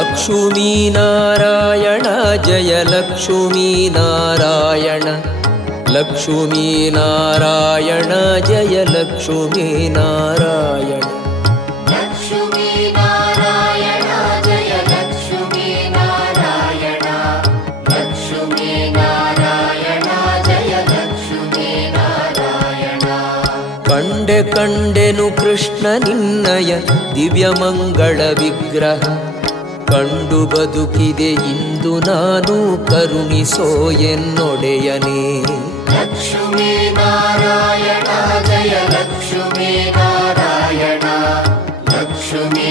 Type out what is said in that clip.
ಲಕ್ಷ್ಮೀ ನಾರಾಯಣ ಜಯ ಲಕ್ಷ್ಮೀ ನಾರಾಯಣ, ಲಕ್ಷ್ಮೀ ನಾರಾಯಣ ಜಯ ಲಕ್ಷ್ಮೀ ನಾರಾಯಣ. ಲಕ್ಷ್ಮೀ ನಾರಾಯಣ ಜಯ ಲಕ್ಷ್ಮೀ ನಾರಾಯಣ, ಲಕ್ಷ್ಮೀ ನಾರಾಯಣ ಜಯ ಲಕ್ಷ್ಮೀ ನಾರಾಯಣ. ಕಂಡೆ ಕಂಡೆನು ಕೃಷ್ಣ ನಿನ್ನಯ ದಿವ್ಯಮಂಗಳ ವಿಗ್ರಹ, ಕಂಡು ಬದುಕಿದೆ ಇಂದು ನಾನು ಕರುಣಿಸೋ ಎನ್ನೊಡೆಯನೇ. ಲಕ್ಷ್ಮೀ ನಾರಾಯಣ ಜಯ ಲಕ್ಷ್ಮೀ ನಾರಾಯಣ, ಲಕ್ಷ್ಮೀ